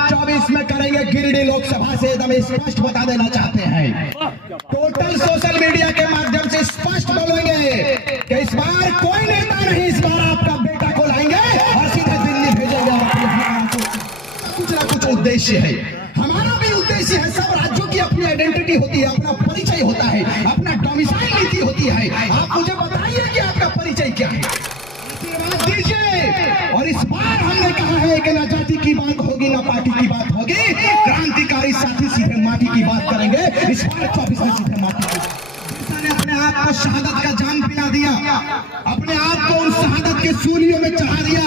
2024 में करेंगे गिरिडीह लोकसभा से एकदम स्पष्ट बता देना चाहते हैं। टोटल सोशल मीडिया के माध्यम से स्पष्ट बोलेंगे कि इस बार कोई नेता नहीं, इस बार आपका बेटा को लाएंगे और सीधे दिल्ली भेजेंगे। कुछ ना कुछ उद्देश्य है, हमारा भी उद्देश्य है। सब राज्यों की अपनी आइडेंटिटी होती है, अपना परिचय होता है, अपना डोमिसाइल नीति होती है। आप मुझे बताइए कि आपका परिचय क्या है, आशीर्वाद दीजिए। और इस बार हमने कहा है कि ना जाति की बात होगी, ना पार्टी की बात होगी, क्रांतिकारी साथी सीधे माटी की बात करेंगे। इस बार 24 में सीधे माटी की ने अपने आप को शहादत का जाम पिला दिया, अपने आप को उन शहादत के सूलियों में चढ़ा दिया।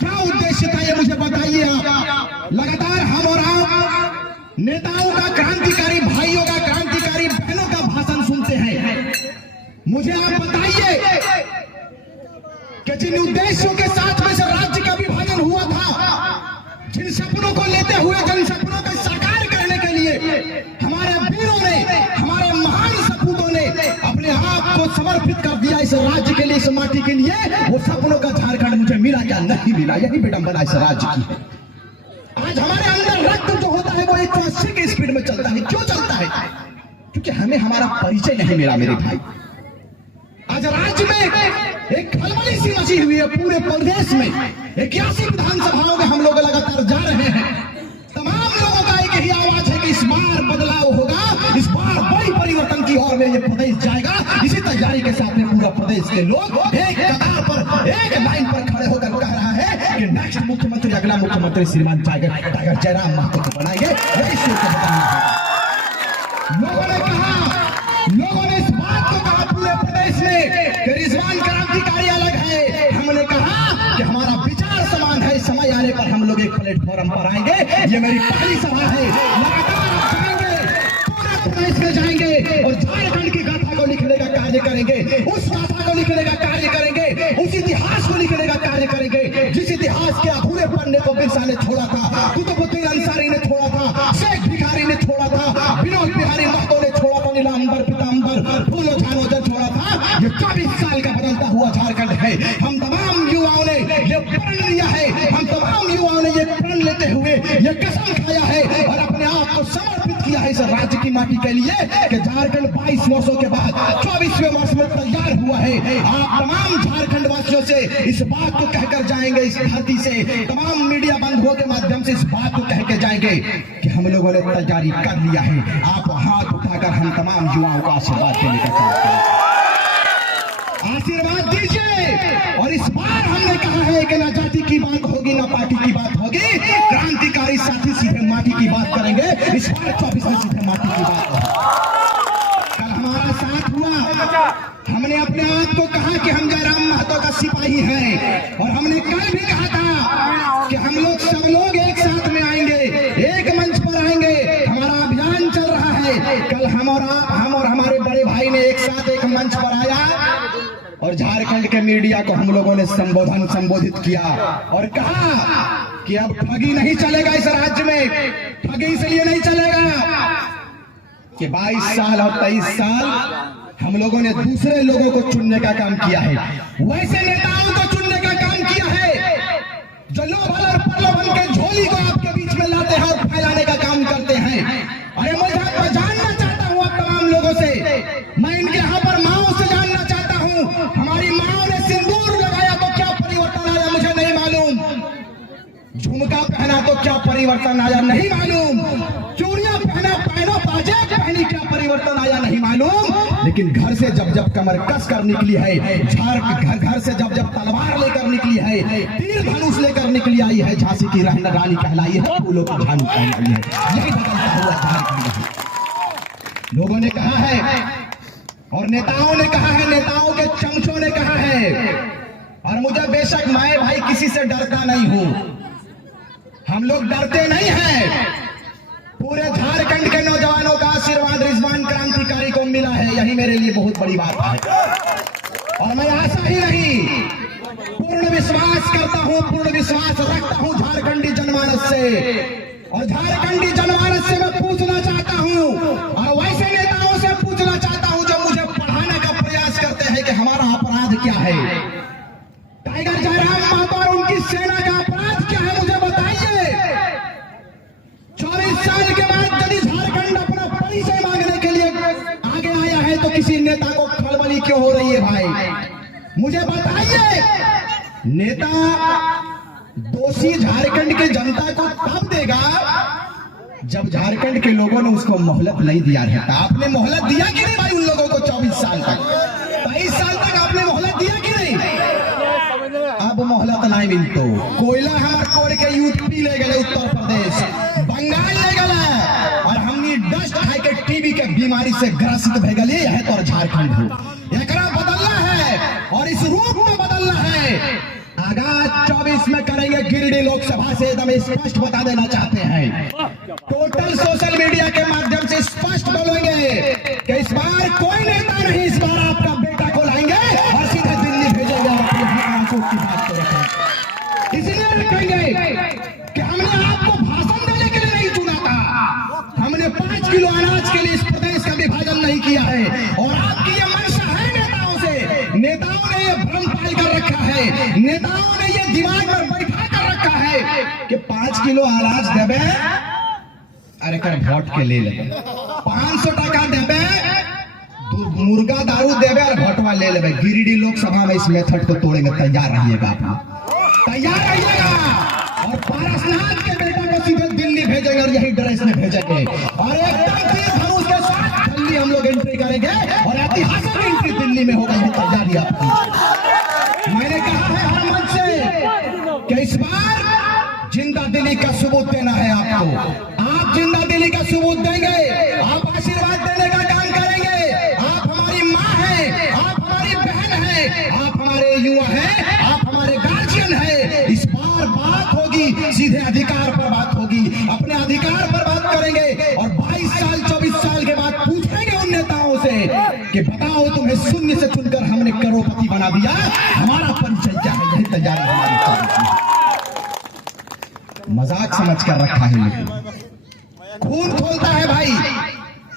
क्या उद्देश्य था ये मुझे बताइए आप। लगातार हम और आप नेताओं का, क्रांतिकारी भाइयों का, क्रांतिकारी बहनों का भाषण सुनते हैं। मुझे आप बताइए कि जिन उद्देश्यों के साथ में से राज्य का विभाजन हुआ था, जिन सपनों को लेते हुए, जिन सपनों को साकार करने के लिए हमारे वीरों ने, हमारे महान सपूतों ने अपने आप को समर्पित कर दिया इस राज्य के लिए, इस माटी के लिए, वो सपनों का झारखंड मुझे मिला क्या? नहीं मिला। यही विडंबना इस राज्य की है। आज हमारे अंदर रक्त जो होता है वो 180 की स्पीड में चलता है। क्यों चलता है? क्योंकि हमें हमारा परिचय नहीं मिला मेरे भाई। आज राज्य में एक खलबली सी मची हुई है पूरे प्रदेश में। 81 विधानसभाओं में हम लोग लगातार जा रहे हैं। तमाम लोगों का एक ही आवाज है कि इस बार बदलाव होगा, इस बार बड़ी परिवर्तन की ओर में ये प्रदेश जाएगा। इसी तैयारी के साथ में पूरा प्रदेश के लोग एक कतार पर, एक लाइन पर खड़े होकर कह रहा है कि नेक्स्ट मुख्यमंत्री, अगला मुख्यमंत्री श्रीमान टाइगर जयराम महतो को बनाएंगे। यही सोच के बताना है। लोगों ने कहा, लोगों ने इस बात को कहा पूरे प्रदेश में कि रिजवान क्रांतिकारी अलग है। हमने कहा कि हमारा विचार समान है। समय आने पर हम लोग एक प्लेटफॉर्म पर आएंगे। ये मेरी पहली सभा है। लगातार जाएंगे, पूरा प्रदेश में जाएंगे और झारखंड की गाथा को लिखने का कार्य करेंगे। उस गाथा को लिखने का कार्य करेंगे, उस इतिहास को लिखने का कार्य करेंगे जिस इतिहास के अधूरे पन्ने को बिरसा ने छोड़ा था, कुतुबुद्दीन अंसारी ने छोड़ा था, शेख भिखारी ने छोड़ा था, विनोद बिहारी महतो ने छोड़ा था, नीलांबर पीतांबर फूलो झानोजन छोड़ा था। ये 24 साल का बदलता हुआ झारखंड है। हम तमाम युवाओं ने ये प्रण लिया है, हम तमाम युवाओं ने ये प्रण लेते हुए ये कसम खाया है और अपने आप को समर्पित किया है इस राज्य की माटी के लिए कि झारखंड 22 वर्षों के बाद 24वें वर्ष में तैयार हुआ है। आप तमाम झारखंड वासियों से इस बात को कहकर जाएंगे, इस धरती से, तमाम मीडिया बंधुओं के माध्यम से इस बात को कह के जाएंगे कि हम लोगों ने तैयारी कर लिया है। आप हाथ उठाकर हम तमाम युवाओं को आशीर्वाद देने का काम करें। आशीर्वाद दीजिए। और इस बार हमने कहा है कि ना जाति की बात होगी, ना पार्टी की बात होगी, क्रांतिकारी साथी सीधे माटी की बात करेंगे। इस बार 24 में सीधे माटी की बात होगी। कल हमारा साथ हुआ, हमने अपने आप को कहा कि हम जयराम महतो का सिपाही हैं और हमने कल भी कहा था कि हम लोग सब लोग एक साथ में आएंगे, एक मंच पर आएंगे। हमारा अभियान चल रहा है। कल हम और हमारे बड़े भाई ने एक साथ एक मंच पर आया और झारखंड के मीडिया को हम लोगों ने संबोधित किया और कहा कि अब ठगी नहीं चलेगा इस राज्य में। ठगी इसलिए नहीं चलेगा कि 22 साल और 23 साल हम लोगों ने दूसरे लोगों को चुनने का काम किया है, वैसे नेताओं को चुनने का काम किया है जो लोभन और प्रलोभन के झोली को आपके बीच में लाते हैं और फैलाने का काम करते हैं। अरे मैं जानना चाहता हूँ आप तमाम लोगों से, मैं इनके यहाँ पर माओ से जानना चाहता हूँ, हमारी माओ ने सिंदूर लगाया तो क्या परिवर्तन आया मुझे नहीं मालूम, झुमका पहना तो क्या परिवर्तन आया नहीं मालूम, चूड़ियां पहना, पैरों बाजे पहनी, क्या परिवर्तन आया नहीं मालूम। लेकिन घर से जब जब कमर कस कर निकली है, घर से जब जब तलवार लेकर निकली है, तीर धनुष लेकर निकली आई है, झांसी की रानी कहलाई है, फूलों की झांसी कहलाई है। यही बदलता हुआ झारखंड लोगों ने कहा है और नेताओं ने कहा है, नेताओं के चमचों ने कहा है। और मुझे बेशक मैं भाई किसी से डरता नहीं हूं, हम लोग डरते नहीं हैं। पूरे झारखंड के नौजवानों का आशीर्वाद रिजवान क्रांतिकारी को मिला है, यही मेरे लिए बहुत बड़ी बात है। और मैं आशा ही नहीं, पूर्ण विश्वास करता हूं, पूर्ण विश्वास रखता हूं झारखंडी जनमानस से। और झारखंडी जनमानस से मैं पूछना चाहता हूं और वैसे नेताओं से पूछना चाहता हूं जो मुझे पढ़ाने का प्रयास करते हैं कि हमारा अपराध क्या है। टाइगर जयराम महतो और उनकी सेना का अपराध क्या है मुझे बताइए। नेता को खलबली क्यों हो रही है भाई? मुझे बताइए, नेता दोषी झारखंड की जनता को तब देगा जब झारखंड के लोगों ने उसको मोहलत नहीं दिया रहता। आपने मोहलत दिया कि नहीं भाई उन लोगों को? 24 साल तक, 23 साल तक आपने मोहलत दिया कि नहीं? अब मोहलत नहीं मिलतो। कोयला हमार कोड़ के यूपी ले गए, उत्तर प्रदेश, बंगाल ले गए, और हमने डस्ट खाई के टीबी के बीमारी से ग्रसित भे गए है। तो झारखंड हो एकरा बदलना है और इस रूप में बदलना है। आगाज 24 में करेंगे। गिरिडीह लोकसभा से एकदम स्पष्ट बता देना चाहते हैं, टोटल सोशल मीडिया के माध्यम से स्पष्ट बोलेंगे कि इस बार कोई नेता नहीं, इस बार आपका बेटा को लाएंगे और सीधे दिल्ली भेजेंगे और अपनी की बात करेंगे। इसलिए रखेंगे कि हमने आपको भाषण देने के लिए नहीं चुना था, हमने 5 किलो अनाज के लिए इस प्रदेश का विभाजन नहीं किया है। और आपकी ये मंशा है नेताओं से, नेताओं ने ये भ्रम पाल कर रखा है, नेताओं ने ये दिमाग में बैठा कर रखा है कि 5 किलो अनाज देवे अरे कर वोट के ले लेवे, 500 टका देवे, मुर्गा दारू देवे और वोटवा ले लेवे। गिरिडीह लोकसभा में इस मेथड को तोड़ेंगे। तैयार रहिएगा, आप लोग तैयार रहिएगा। और पारसनाथ के बेटा को सीधे दिल्ली भेजेंगे और यही ड्रेस में भेजेंगे और एकदम तीर धनुष के साथ दिल्ली हम लोग एंट्री करेंगे और ऐतिहासिक एंट्री दिल्ली में होगा। ये तैयारी आपकी। मैंने कहा है हर मंच से कि इस बार जिंदा दिली का सबूत देना है आपको। आप जिंदा दिली का सबूत देंगे, आप आशीर्वाद देने का काम करेंगे। आप हमारी माँ हैं, आप हमारी बहन हैं, आप हमारे युवा हैं, आप हमारे गार्जियन हैं। इस बार बात होगी, सीधे अधिकार पर बात होगी, अपने अधिकार पर बात करेंगे। और 22 साल 24 साल के बाद पूछेंगे उन नेताओं से कि बताओ तुम्हें शून्य से चुनकर हमने करोड़पति बना दिया, हमारा परिचय क्या है? यही तैयारी हमारी। मजाक समझ कर रखा है, लेकिन खून खोलता है भाई।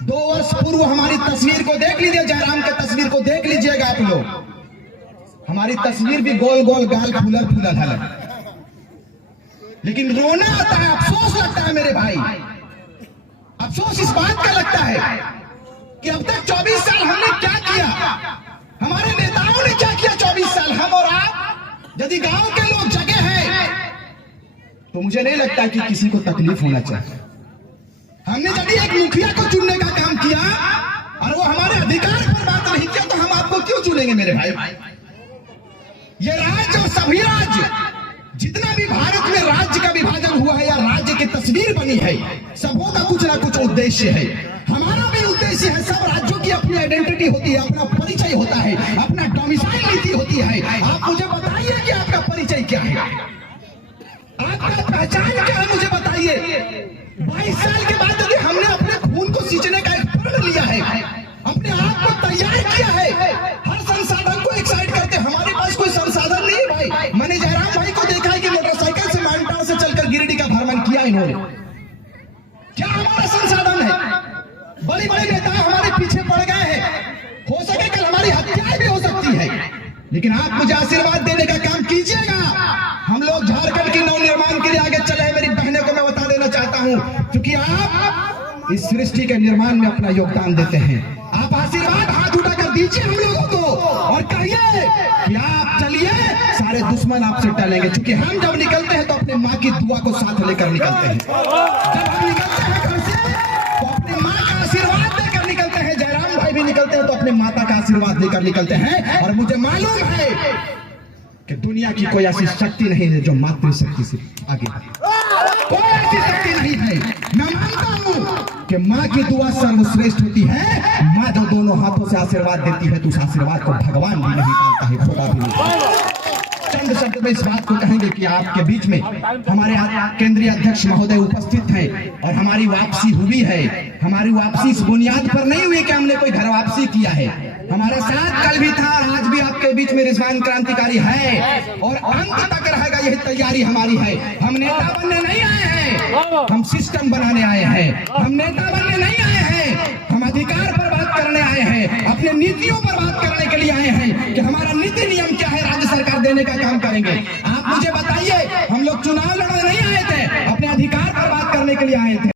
2 वर्ष पूर्व हमारी तस्वीर को देख लीजिए, जयराम की तस्वीर को देख लीजिएगा आप लोग। हमारी तस्वीर भी गोल गोल गाल फूलल फूलल है, लेकिन रोना आता है, अफसोस लगता है मेरे भाई। अफसोस इस बात का लगता है कि अब तक 24 साल हमने क्या किया, हमारे नेताओं ने क्या किया 24 साल। हम और आप यदि गांव के लोग जगे हैं तो मुझे नहीं लगता कि किसी को तकलीफ होना चाहिए। हमने यदि एक मुखिया को चुनने का काम किया और वो हमारे अधिकार पर बात नहीं किया तो हम आपको क्यों चुनेंगे मेरे भाई? ये राज्य और सभी राज्य, जितना भी भारत में राज्य का विभाजन हुआ है या राज्य की तस्वीर बनी है, सबों का कुछ ना कुछ उद्देश्य है। हमारा भी उद्देश्य है। सब राज्यों की अपनी आइडेंटिटी होती है, अपना परिचय होता है, अपना डोमिसाइल नीति होती है। आप मुझे बताइए कि आपका परिचय क्या है, आपका पहचान क्या है, मुझे बताइए। 22 साल के बाद यदि हमने अपने खून को सींचने का एक प्रण लिया है, अपने आप को तैयार किया है, हर संसाधन को एक साइड करके, हमारे पास कोई संसाधन नहीं है भाई। मैंने जयराम भाई को देखा है कि मोटरसाइकिल से मानटार से चलकर गिरिडीह का भ्रमण किया इन्होंने। क्या हमारा संसाधन है? बड़े बड़े नेता हमारे पीछे पड़ गए हैं, हो सके कल हमारी हत्या भी हो सकती है, लेकिन आप मुझे आशीर्वाद देने का काम कीजिएगा। हम लोग झारखंड के नवनिर्माण के लिए आगे चले हैं। मेरी बहनों को मैं बता देना चाहता हूं, क्योंकि आप इस सृष्टि के निर्माण में अपना योगदान देते हैं। आप आशीर्वाद हाथ उठाकर दीजिए हम लोगों को और कहिए कि आप चलिए, सारे दुश्मन आपसे टलेंगे। क्योंकि हम जब निकलते हैं तो अपने माँ की दुआ को साथ लेकर निकलते हैं। जब हम निकलते हैं घर से तो अपने माँ का आशीर्वाद लेकर निकलते हैं। जयराम भाई भी निकलते हैं तो अपने माता का आशीर्वाद लेकर निकलते हैं। और मुझे मालूम है कि दुनिया की कोई ऐसी शक्ति नहीं है जो मातृशक्ति से आगे बढ़े। कोई ऐसी शक्ति नहीं है। मैं मानता हूं कि माँ की दुआ सर्वश्रेष्ठ होती है। माँ जो दोनों हाथों से आशीर्वाद देती है तो उस आशीर्वाद को भगवान भी नहीं पालता है, खुदा भी नहीं। चंद शब्द में इस बात को कहेंगे कि आपके बीच में हमारे केंद्रीय अध्यक्ष महोदय उपस्थित हैं और हमारी वापसी हुई है। हमारी वापसी इस बुनियाद पर नहीं हुई कि हमने कोई घर वापसी किया है। हमारा साथ कल भी था, आज भी आपके बीच में रिजवान क्रांतिकारी है और अंत तक रहेगा। यही तैयारी हमारी है। हम नेता बनने नहीं आए हैं, हम सिस्टम बनाने आए हैं। हम नेता बनने नहीं आए हैं, हम अधिकार पर बात करने आए हैं, अपने नीतियों पर बात करने के लिए आए हैं कि हमारा नीति नियम क्या है, राज्य सरकार देने का काम करेंगे। आप मुझे बताइए, हम लोग चुनाव लड़ने नहीं आए थे, अपने अधिकार पर बात करने के लिए आए थे।